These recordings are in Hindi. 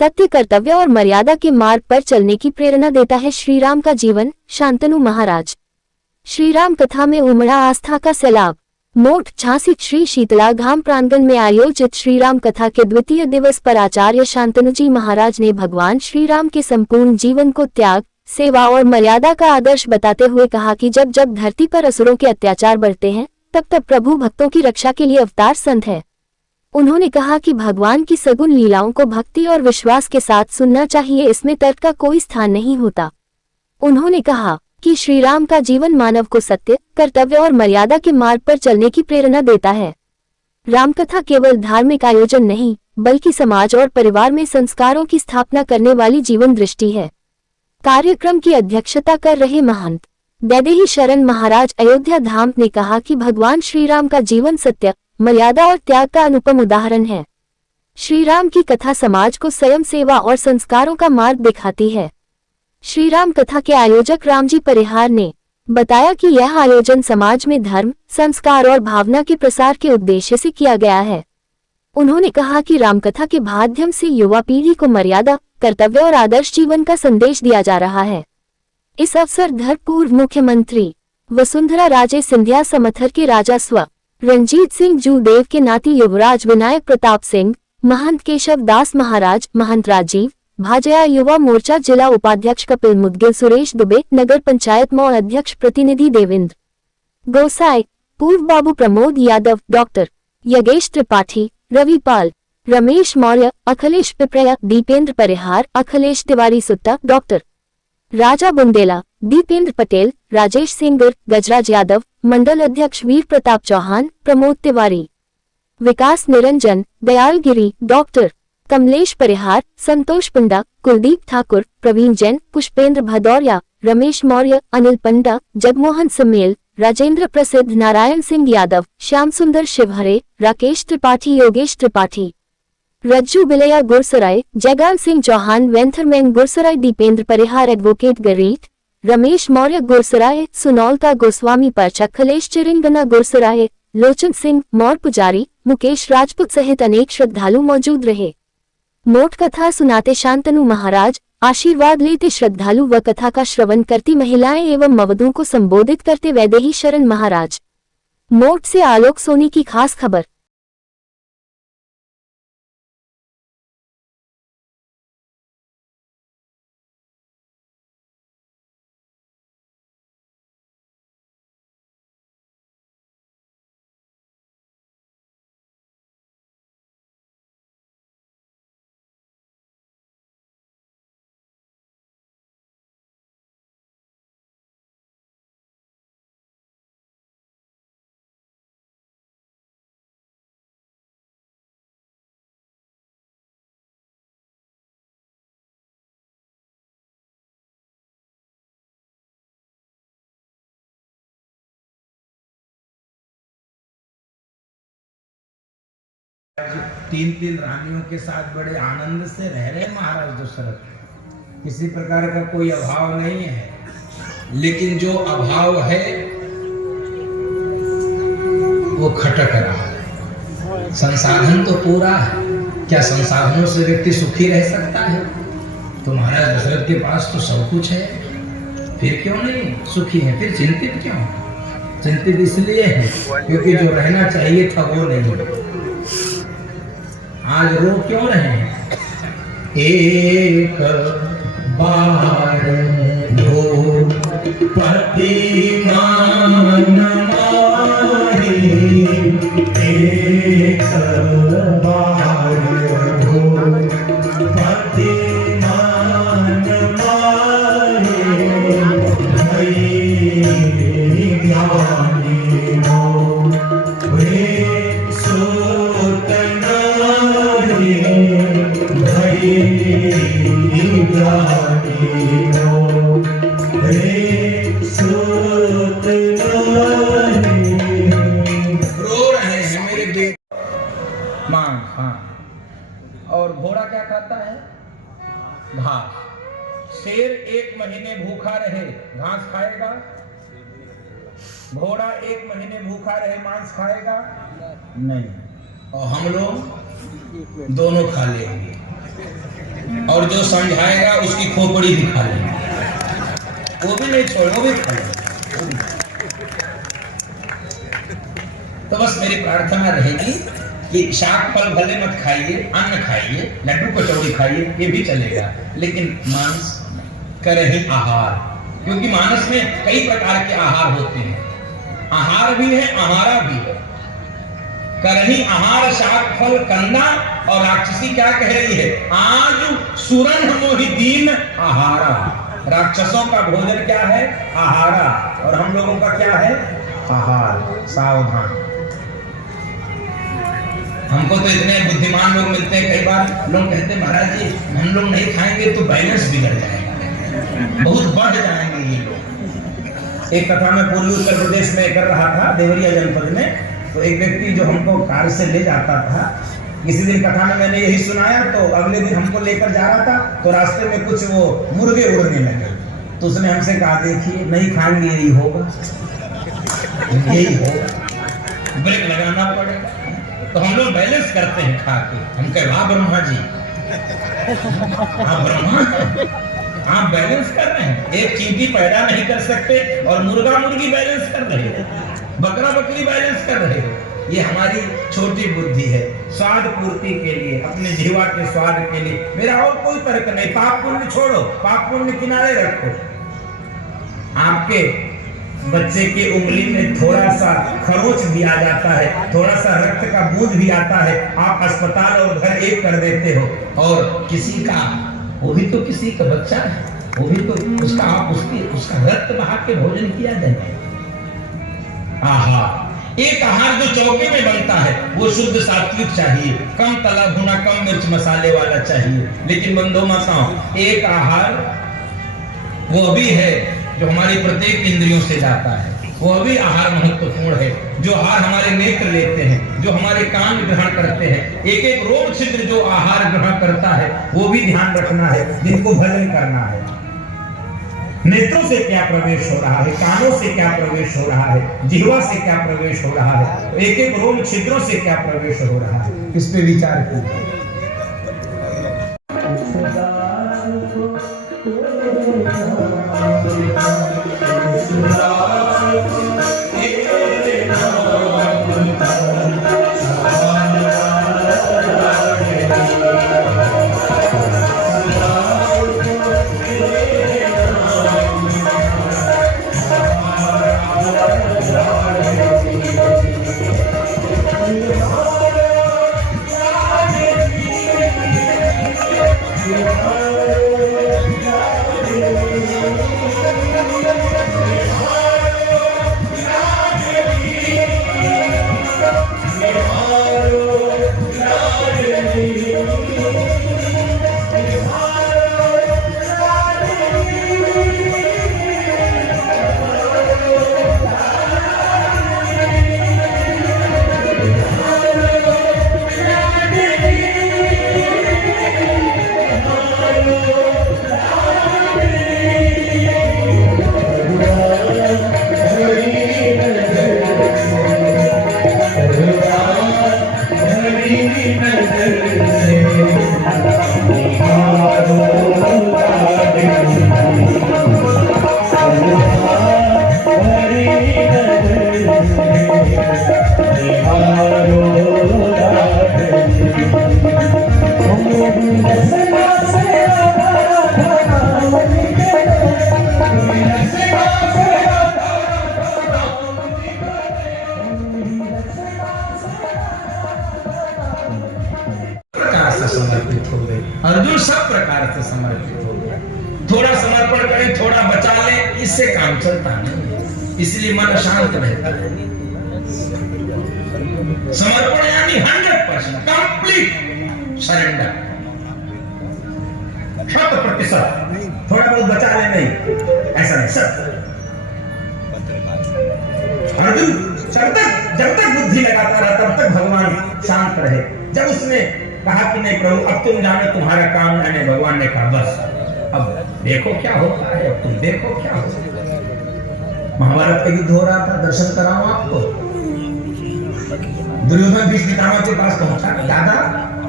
सत्य, कर्तव्य और मर्यादा के मार्ग पर चलने की प्रेरणा देता है। श्री राम का जीवन, शांतनु महाराज। श्री राम कथा में उमड़ा आस्था का सैलाब। मोट, झांसी श्री शीतला धाम प्रांगण में आयोजित श्री राम कथा के द्वितीय दिवस पर आचार्य शांतनु जी महाराज ने भगवान श्री राम के संपूर्ण जीवन को त्याग, सेवा और मर्यादा का आदर्श बताते हुए कहा कि जब जब धरती पर असुरों के अत्याचार बढ़ते हैं, तब तब प्रभु भक्तों की रक्षा के लिए अवतार संत है। उन्होंने कहा कि भगवान की सगुण लीलाओं को भक्ति और विश्वास के साथ सुनना चाहिए, इसमें तर्क का कोई स्थान नहीं होता। उन्होंने कहा कि श्री राम का जीवन मानव को सत्य, कर्तव्य और मर्यादा के मार्ग पर चलने की प्रेरणा देता है। रामकथा केवल धार्मिक आयोजन नहीं, बल्कि समाज और परिवार में संस्कारों की स्थापना करने वाली जीवन दृष्टि है। कार्यक्रम की अध्यक्षता कर रहे महंत दैदेही शरण महाराज अयोध्या धाम ने कहा कि भगवान श्री राम का जीवन सत्य, मर्यादा और त्याग का अनुपम उदाहरण है। श्री राम की कथा समाज को स्वयं सेवा और संस्कारों का मार्ग दिखाती है। श्री राम कथा के आयोजक रामजी परिहार ने बताया कि यह आयोजन समाज में धर्म, संस्कार और भावना के प्रसार के उद्देश्य से किया गया है। उन्होंने कहा कि रामकथा के माध्यम से युवा पीढ़ी को मर्यादा, कर्तव्य और आदर्श जीवन का संदेश दिया जा रहा है। इस अवसर पर पूर्व मुख्यमंत्री वसुंधरा राजे सिंधिया, समथर के राजा स्व रंजीत सिंह जूदेव के नाती युवराज विनायक प्रताप सिंह, महंत केशव दास महाराज, महंत राजीव भाजया, युवा मोर्चा जिला उपाध्यक्ष कपिल मुदगिल, सुरेश दुबे, नगर पंचायत मौ अध्यक्ष प्रतिनिधि देवेंद्र गोसाई, पूर्व बाबू प्रमोद यादव, डॉक्टर यगेश त्रिपाठी, रवि पाल, रमेश मौर्य, अखिलेश पिपरिया, दीपेंद्र परिहार, अखिलेश तिवारी सुत्ता, डॉक्टर राजा बुंदेला, दीपेंद्र पटेल, राजेश सिंगर, गजराज यादव, मंडल अध्यक्ष वीर प्रताप चौहान, प्रमोद तिवारी, विकास निरंजन, दयाल गिरी, डॉक्टर कमलेश परिहार, संतोष पंडा, कुलदीप ठाकुर, प्रवीण जैन, पुष्पेंद्र भदौरिया, रमेश मौर्य, अनिल पंडा, जगमोहन समेल, राजेंद्र प्रसिद्ध, नारायण सिंह यादव, श्याम सुंदर शिवहरे, राकेश त्रिपाठी, योगेश त्रिपाठी, रज्जू बिलैया गुरसराय, जयगाल सिंह चौहान, वेंथरमैन गुरसराय, दीपेंद्र परिहार, एडवोकेट गरीठ, रमेश मौर्य गुरसराय, सुनौलका गोस्वामी परचक, खलेश चिरिंगना गुरसराय, लोचन सिंह, मौर पुजारी, मुकेश राजपूत सहित अनेक श्रद्धालु मौजूद रहे। मोट कथा सुनाते शांतनु महाराज, आशीर्वाद लेते श्रद्धालु व कथा का श्रवण करती महिलाएं एवं मवधों को संबोधित करते वैदेही शरण महाराज। मोट से आलोक सोनी की खास खबर। तीन तीन रानियों के साथ बड़े आनंद से रह रहे महाराज दशरथ, किसी प्रकार का कोई अभाव नहीं है। लेकिन जो अभाव है वो खटक रहा है। संसाधन तो पूरा है, क्या संसाधनों से व्यक्ति सुखी रह सकता है? तो महाराज दशरथ के पास तो सब कुछ है, फिर क्यों नहीं सुखी है? फिर चिंतित क्यों? चिंतित इसलिए है क्योंकि जो रहना चाहिए था वो नहीं। आज रो क्यों रहे हैं? एक बार ढो पति मान मारी, एक बार ढो पति मान मारी, भई ज्ञानी हो वे और घोड़ा क्या खाता है? घास। शेर एक महीने भूखा रहे घास खाएगा? घोड़ा एक महीने भूखा रहे मांस खाएगा? नहीं। और हम लोग दोनों खा लेंगे। और जो समझाएगा उसकी खोपड़ी भी खा लेंगे, वो भी नहीं छोड़, वो भी खा लेंगे। तो बस मेरी प्रार्थना रहेगी कि शाक फल भले मत खाइए, अन्न खाइए, लड्डू कचौड़ी खाइए, ये भी चलेगा, लेकिन मांस करही आहार, क्योंकि मानस में कई प्रकार के आहार होते हैं, आहार भी है, आहारा भी है। करही आहार शाक फल कंदा, और राक्षसी क्या कह रही है, आज सुरन मोहि दीन आहारा। राक्षसों का भोजन क्या है, आहारा, और हम लोगों का क्या है, आहार। सावधान। हमको तो इतने बुद्धिमान लोग मिलते हैं, कई बार लोग कहते हैं महाराज जी हम लोग नहीं खाएंगे तो बैलेंस बिगड़ जाएगा, बहुत बढ़ जाएंगे ये लोग। एक कथा में पूर्वी उत्तर प्रदेश में कर रहा था, देवरिया जनपद में, तो एक व्यक्ति जो हमको कार से ले जाता था, किसी दिन कथा में मैंने यही सुनाया, तो अगले दिन हमको लेकर जा रहा था, तो रास्ते में कुछ वो मुर्गे उड़ने लगे, तो उसने हमसे कहा देखिए नहीं खाएंगे, यही होगा, यही होगा, ब्रेक लगाना पड़ेगा। तो हम लोग बैलेंस करते हैं खा के, हम कहे वाह ब्रह्मा जी, आप ब्रह्मा आप बैलेंस कर रहे हैं, एक चींटी पैदा नहीं कर सकते और मुर्गा मुर्गी बैलेंस कर रहे हो, बकरा बकरी बैलेंस कर रहे हो। ये हमारी छोटी बुद्धि है, स्वाद पूर्ति के लिए, अपने जीवा के स्वाद के लिए। मेरा और कोई तर्क नहीं, पाप पुण्य छोड़ो, पाप पुण्य किनारे रखो। आपके बच्चे के उंगली में थोड़ा सा खरोच भी आ जाता है, थोड़ा सा रक्त का बूंद भी आता है, आप अस्पताल और घर एक कर देते हो, और किसी का, वो भी तो किसी का बच्चा है, वो भी तो उसका, आप उसका रक्त बहा के भोजन किया जाए। आहा, एक आहार जो चौके में बनता है वो शुद्ध सात्विक चाहिए, कम तला भुना, कम मिर्च मसाले वाला चाहिए। लेकिन बंधु माताओं, एक आहार वो भी है जो हमारी प्रत्येक इंद्रियों से जाता है, वो भी आहार महत्वपूर्ण है। जो आहार हमारे नेत्र लेते हैं, जो हमारे कान ग्रहण करते हैं, एक एक रोम छिद्र जो आहार ग्रहण करता है, वो भी ध्यान रखना है, जिनको भजन करना है। नेत्रों से क्या प्रवेश हो रहा है, कानों से क्या प्रवेश हो रहा है, जिह्वा से क्या प्रवेश हो रहा है, एक एक रोम छिद्रों से क्या प्रवेश हो रहा है, इस पे विचार कीजिए। समर्पित हो गए, अर्जुन सब प्रकार से समर्पित हो गया। थोड़ा समर्पण करें, थोड़ा बचा ले, इससे काम चलता नहीं, इसलिए मन शांत रहता है। समर्पण यानी 100% कंप्लीट सरेंडर, 100%। थोड़ा बहुत बचा ले नहीं, ऐसा नहीं, सब। अर्जुन जब तक बुद्धि लगाता रहा तब तक भगवान शांत रहे। जब उसने कहा कि नहीं प्रभु अब तुम जानो तुम्हारा काम नहीं, भगवान ने कहा बस अब देखो क्या होता है, अब तुम देखो क्या होता है। महाभारत का युद्ध हो रहा था, दर्शन कराऊं आपको। दुर्योधन भीष्म पितामह के पास पहुंचा, दादा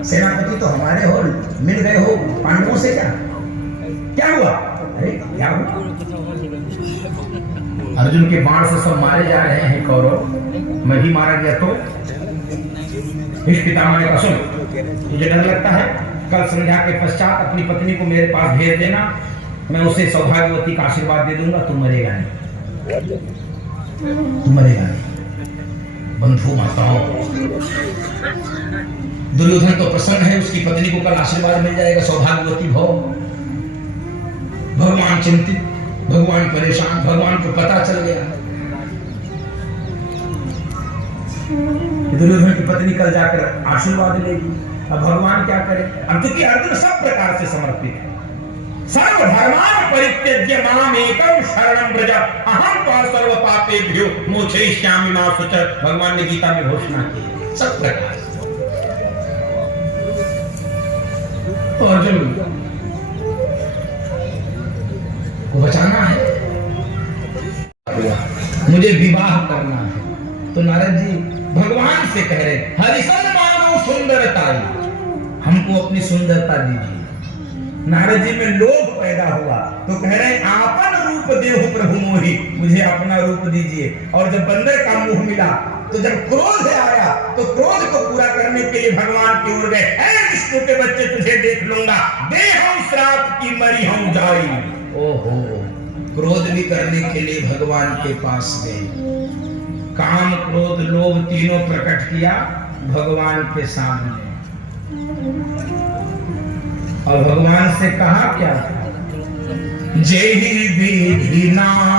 सेनापति तो हमारे हो, मिल गए हो पांडवों से, क्या हुआ? अरे क्या हुआ? अर्जुन के बाण से सब मारे जा रहे हैं कौरव, मैं ही मारा गया तो? इस पितामह ने कहा, सुन, तुझे डर लगता है? कल संध्या के पश्चात अपनी पत्नी को मेरे पास भेज देना, मैं उसे सौभाग्यवती का आशीर्वाद दे दूंगा, तू मरेगा नहीं, तू मरेगा नहीं। बंधु माताओं, दुर्योधन तो प्रसन्न है, उसकी पत्नी को कल आशीर्वाद मिल जाएगा, सौभाग्यवती भव। भगवान चिंतित, भगवान परेशान, भगवान को पता चल गया दुर्योधन की पत्नी कल जाकर आशीर्वाद लेगी। अब भगवान क्या करे? अब क्योंकि अर्जुन सब प्रकार से समर्पित है, सर्वधर्मान् परित्यज्य माम् एकं शरणं व्रज अहं त्वा सर्व पापेभ्यो मोक्षयिष्यामि मा शुचः। भगवान ने गीता में घोषणा की सब प्रकार से। तो अर्जुन को बचाना है, मुझे विवाह करना है। तो नारद जी भगवान से कह रहे, हरिसन मानो सुंदरता, हमको अपनी सुंदरता दीजिए। नारद जी में लोभ पैदा हुआ तो कह रहे, आपन रूप देहु प्रभु मोहि, मुझे अपना रूप दीजिए। और जब बंदर का मुंह मिला तो जब क्रोध आया तो क्रोध को पूरा करने के लिए भगवान की ओर गए, हे विष्णु के बच्चे, तुझे देख लूंगा, दे हम श्राप की मरी हम जाई। ओहो, क्रोध भी करने के लिए भगवान के पास गए, काम क्रोध लोभ तीनों प्रकट किया भगवान के सामने। और भगवान से कहा क्या था? जय विधि नाम